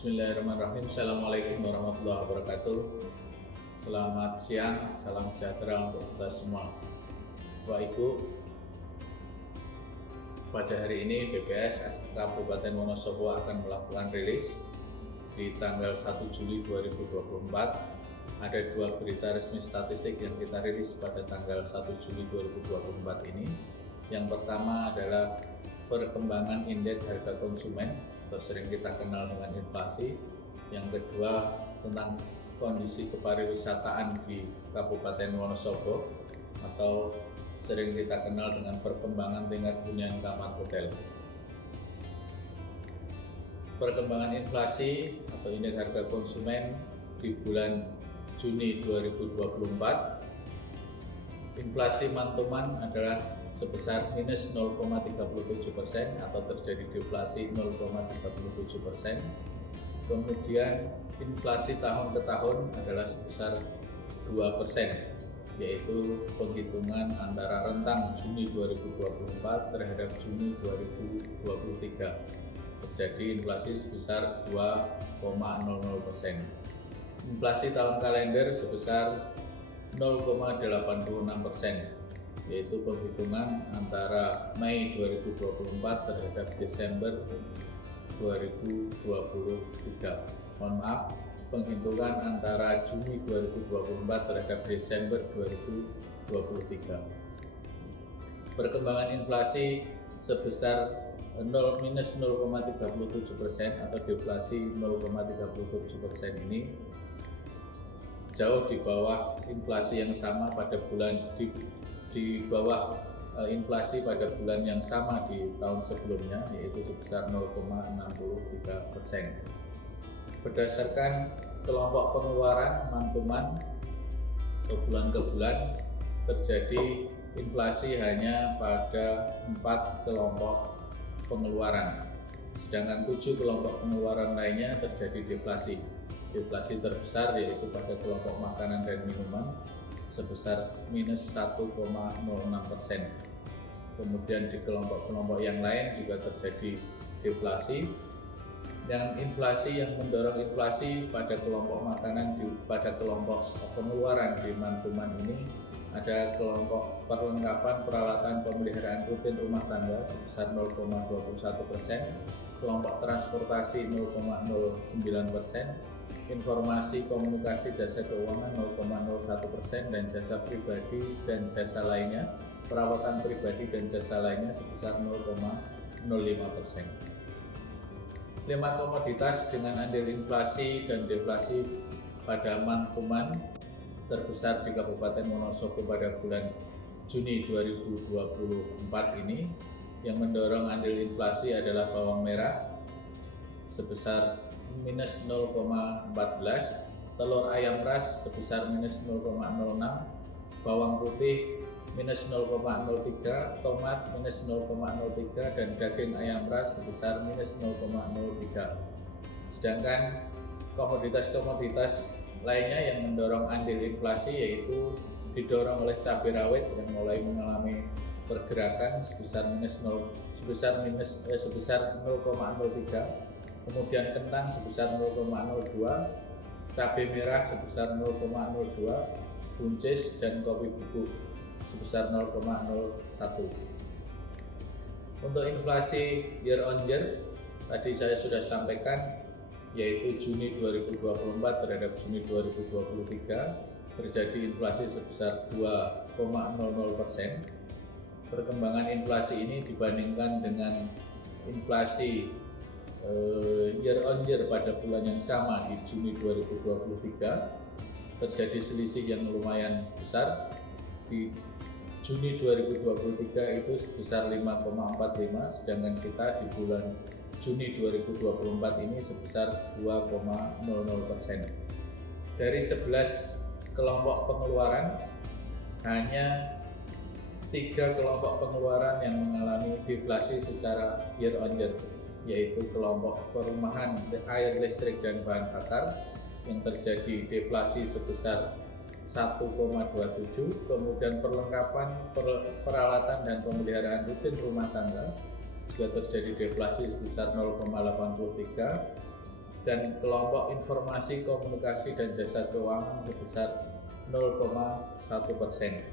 Bismillahirrahmanirrahim. Assalamualaikum warahmatullahi wabarakatuh. Selamat siang, salam sejahtera untuk kita semua. Bapak Ibu, pada hari ini BPS Kabupaten Wonosobo akan melakukan rilis di tanggal 1 Juli 2024. Ada dua berita resmi statistik yang kita rilis pada tanggal 1 Juli 2024 ini. Yang pertama adalah perkembangan indeks harga konsumen atau sering kita kenal dengan inflasi. Yang kedua tentang kondisi kepariwisataan di Kabupaten Wonosobo atau sering kita kenal dengan perkembangan tingkat hunian kamar hotel. Perkembangan inflasi atau indeks harga konsumen di bulan Juni 2024, inflasi month-to-month adalah sebesar minus 0,37% atau terjadi deflasi 0,37%. Kemudian inflasi tahun ke tahun adalah sebesar 2%, yaitu penghitungan antara rentang Juni 2024 terhadap Juni 2023. Terjadi inflasi sebesar 2,00%. Inflasi tahun kalender sebesar 0,86%, yaitu penghitungan antara Mei 2024 terhadap Desember 2023. Mohon maaf, penghitungan antara Juni 2024 terhadap Desember 2023. Perkembangan inflasi sebesar minus 0,37% atau deflasi 0,37% ini jauh di bawah inflasi yang sama pada bulan di bawah inflasi pada bulan yang sama di tahun sebelumnya, yaitu sebesar 0,63%. Berdasarkan kelompok pengeluaran month-to-month atau bulan ke bulan, terjadi inflasi hanya pada 4 kelompok pengeluaran, sedangkan 7 kelompok pengeluaran lainnya terjadi deflasi. Deflasi terbesar yaitu pada kelompok makanan dan minuman sebesar minus 1,06%. Kemudian di kelompok-kelompok yang lain juga terjadi deflasi. Dan inflasi yang mendorong inflasi pada kelompok makanan pada kelompok pengeluaran di month-to-month ini ada kelompok perlengkapan peralatan pemeliharaan rutin rumah tangga sebesar 0,21%, kelompok transportasi 0,09%, informasi komunikasi jasa keuangan 0,01%, dan jasa pribadi dan jasa lainnya, perawatan pribadi dan jasa lainnya sebesar 0,05%. 5 komoditas dengan andil inflasi dan deflasi pada month-to-month terbesar di Kabupaten Wonosobo pada bulan Juni 2024 ini. Yang mendorong andil inflasi adalah bawang merah sebesar minus 0,14, telur ayam ras sebesar minus 0,06, bawang putih minus 0,03, tomat minus 0,03, dan daging ayam ras sebesar minus 0,03. Sedangkan komoditas-komoditas lainnya yang mendorong andil inflasi yaitu didorong oleh cabai rawit yang mulai mengalami pergerakan sebesar 0,03, kemudian kentang sebesar 0,02, cabai merah sebesar 0,02, buncis dan kopi bubuk sebesar 0,01. Untuk inflasi year on year tadi saya sudah sampaikan, yaitu Juni 2024 terhadap Juni 2023 terjadi inflasi sebesar 2,00%. Perkembangan inflasi ini dibandingkan dengan inflasi year on year pada bulan yang sama di Juni 2023 terjadi selisih yang lumayan besar. Di Juni 2023 itu sebesar 5,45, sedangkan kita di bulan Juni 2024 ini sebesar 2,00%. Dari 11 kelompok pengeluaran, hanya 3 kelompok pengeluaran yang mengalami deflasi secara year on year, yaitu kelompok perumahan, air, listrik, dan bahan bakar yang terjadi deflasi sebesar 1,27, kemudian perlengkapan peralatan dan pemeliharaan rutin rumah tangga juga terjadi deflasi sebesar 0,83, dan kelompok informasi komunikasi dan jasa keuangan sebesar 0,1%.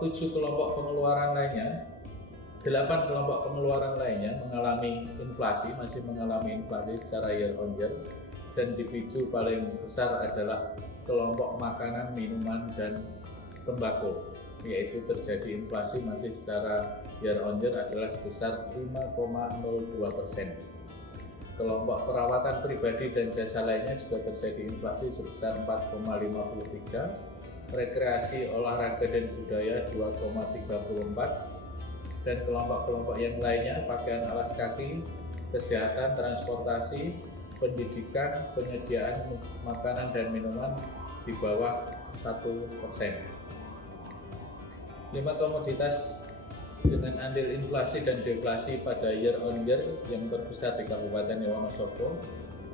Tujuh kelompok pengeluaran lainnya, 8 kelompok pengeluaran lainnya mengalami inflasi, masih mengalami inflasi secara year on year, dan dipicu paling besar adalah kelompok makanan, minuman, dan tembakau, yaitu terjadi inflasi masih secara year on year adalah sebesar 5,02%. Kelompok perawatan pribadi dan jasa lainnya juga terjadi inflasi sebesar 4,53%, rekreasi, olahraga, dan budaya 2,34%, dan kelompok-kelompok yang lainnya pakaian alas kaki, kesehatan, transportasi, pendidikan, penyediaan makanan dan minuman di bawah 1%. 5 komoditas dengan andil inflasi dan deflasi pada year on year yang terbesar di Kabupaten Wonosobo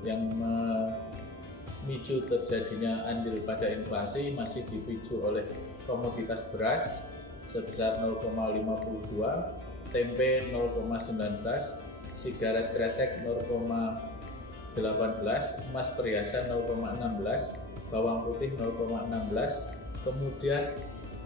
yang memicu terjadinya andil pada inflasi masih dipicu oleh komoditas beras sebesar 0,52, tempe 0,19, sigaret kretek 0,18, emas perhiasan 0,16, bawang putih 0,16. Kemudian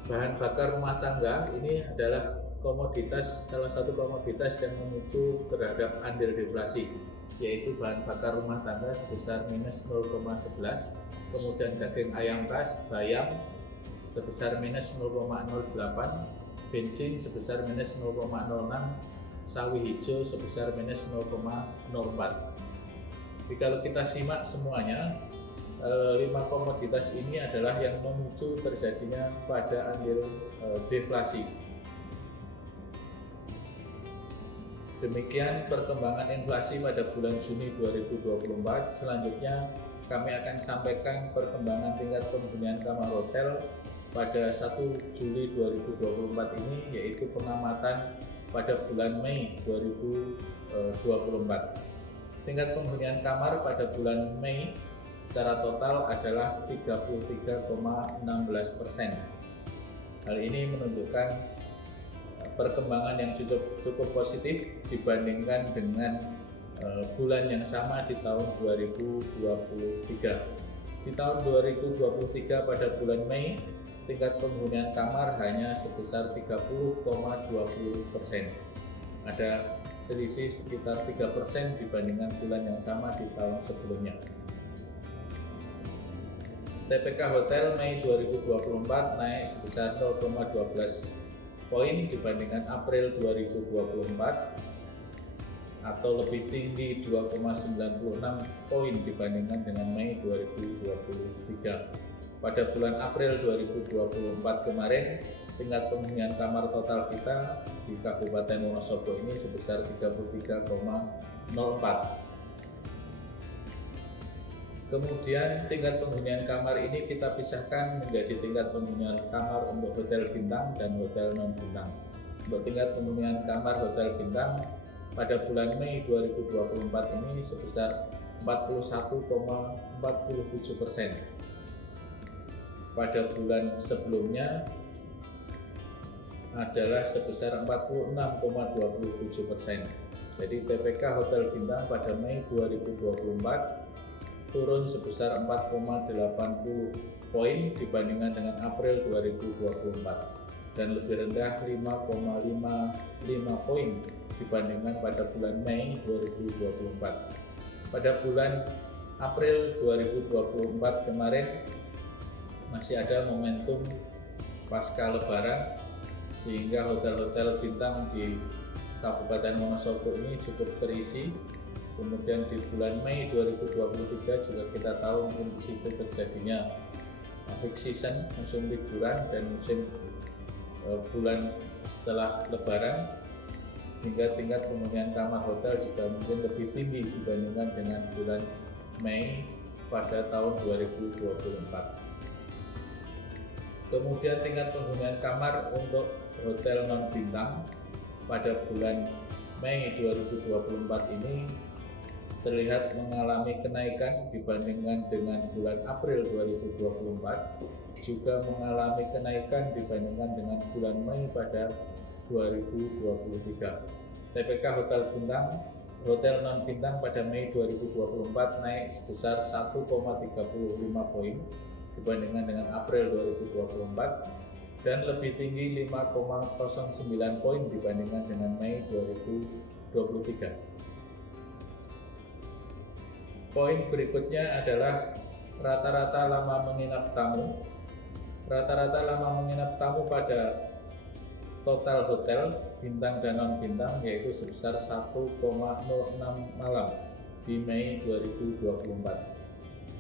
bahan bakar rumah tangga ini adalah salah satu komoditas yang memicu terhadap andil deflasi, yaitu bahan bakar rumah tangga sebesar minus 0,11, kemudian daging ayam ras, bayam sebesar minus 0,08, bensin sebesar minus 0,06, sawi hijau sebesar minus 0,04. Jadi kalau kita simak semuanya, 5 komoditas ini adalah yang memicu terjadinya pada andil deflasi. Demikian perkembangan inflasi pada bulan Juni 2024. Selanjutnya kami akan sampaikan perkembangan tingkat penghunian kamar hotel pada 1 Juli 2024 ini, yaitu pengamatan pada bulan Mei 2024. Tingkat penghunian kamar pada bulan Mei secara total adalah 33,16%. Hal ini menunjukkan perkembangan yang cukup positif dibandingkan dengan bulan yang sama di tahun 2023. Di tahun 2023 pada bulan Mei, tingkat penghunian kamar hanya sebesar 30,20%. Ada selisih sekitar 3% dibandingkan bulan yang sama di tahun sebelumnya. TPK Hotel Mei 2024 naik sebesar 0,12 poin dibandingkan April 2024, atau lebih tinggi 2,96 poin dibandingkan dengan Mei 2023. Pada bulan April 2024 kemarin, tingkat penghunian kamar total kita di Kabupaten Wonosobo ini sebesar 33,04. Kemudian tingkat penghunian kamar ini kita pisahkan menjadi tingkat penghunian kamar untuk hotel bintang dan hotel non bintang. Untuk tingkat penghunian kamar hotel bintang pada bulan Mei 2024 ini sebesar 41,47%. Pada bulan sebelumnya adalah sebesar 46,27%. Jadi TPK Hotel Bintang pada Mei 2024 turun sebesar 4,80 poin dibandingkan dengan April 2024 dan lebih rendah 5,55 poin dibandingkan pada bulan Mei 2024. Pada bulan April 2024 kemarin masih ada momentum pasca Lebaran, sehingga hotel-hotel bintang di Kabupaten Wonosobo ini cukup terisi. Kemudian di bulan Mei 2023 juga kita tahu mungkin di situ terjadinya peak season, musim liburan dan musim bulan setelah Lebaran, sehingga tingkat penghunian kamar hotel juga mungkin lebih tinggi dibandingkan dengan bulan Mei pada tahun 2024. Kemudian tingkat penghunian kamar untuk hotel non bintang pada bulan Mei 2024 ini terlihat mengalami kenaikan dibandingkan dengan bulan April 2024, juga mengalami kenaikan dibandingkan dengan bulan Mei pada 2023. TPK Hotel Bintang hotel non bintang pada Mei 2024 naik sebesar 1,35 poin dibandingkan dengan April 2024 dan lebih tinggi 5,09 poin dibandingkan dengan Mei 2023. Poin berikutnya adalah rata-rata lama menginap tamu. Rata-rata lama menginap tamu pada total hotel bintang dan non bintang yaitu sebesar 1,06 malam di Mei 2024.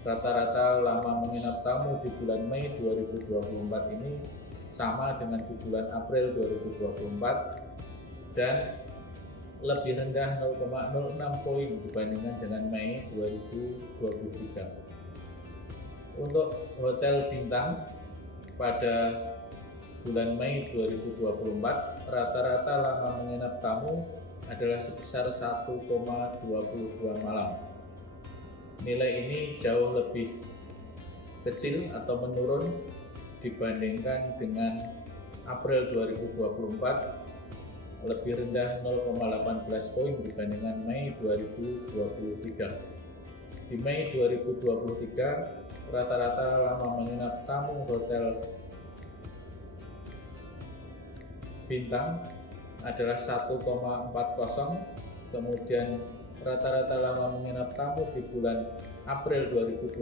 Rata-rata lama menginap tamu di bulan Mei 2024 ini sama dengan di bulan April 2024 dan lebih rendah 0,06 poin dibandingkan dengan Mei 2023. Untuk hotel bintang pada bulan Mei 2024, rata-rata lama menginap tamu adalah sebesar 1,22 malam. Nilai ini jauh lebih kecil atau menurun dibandingkan dengan April 2024, lebih rendah 0,18 poin dibandingkan Mei 2023. Di Mei 2023, rata-rata lama menginap tamu hotel bintang adalah 1,40, kemudian rata-rata lama menginap tamu di bulan April 2024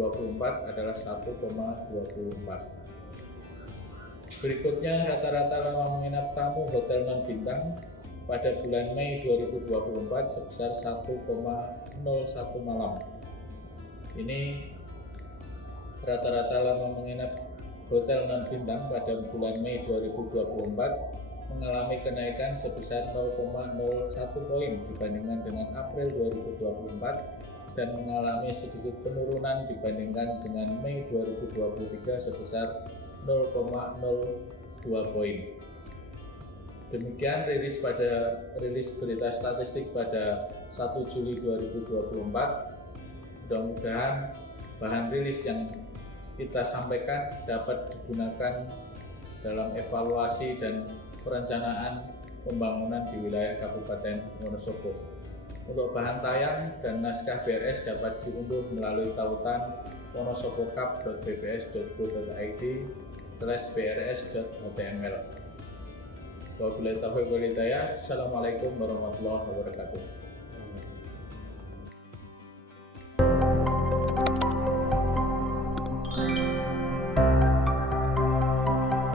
adalah 1,24. Berikutnya rata-rata lama menginap tamu hotel non bintang pada bulan Mei 2024 sebesar 1,01 malam. Ini rata-rata lama menginap hotel non bintang pada bulan Mei 2024 mengalami kenaikan sebesar 0,01 poin dibandingkan dengan April 2024 dan mengalami sedikit penurunan dibandingkan dengan Mei 2023 sebesar 0,02 poin. Demikian rilis berita statistik pada 1 Juli 2024. Mudah-mudahan bahan rilis yang kita sampaikan dapat digunakan dalam evaluasi dan perencanaan pembangunan di wilayah Kabupaten Wonosobo. Untuk bahan tayang dan naskah BRS dapat diunduh melalui tautan wonosobokap.bps.go.id/brs.html. Wabillahi taufiq wal hidayah. Assalamualaikum warahmatullahi wabarakatuh.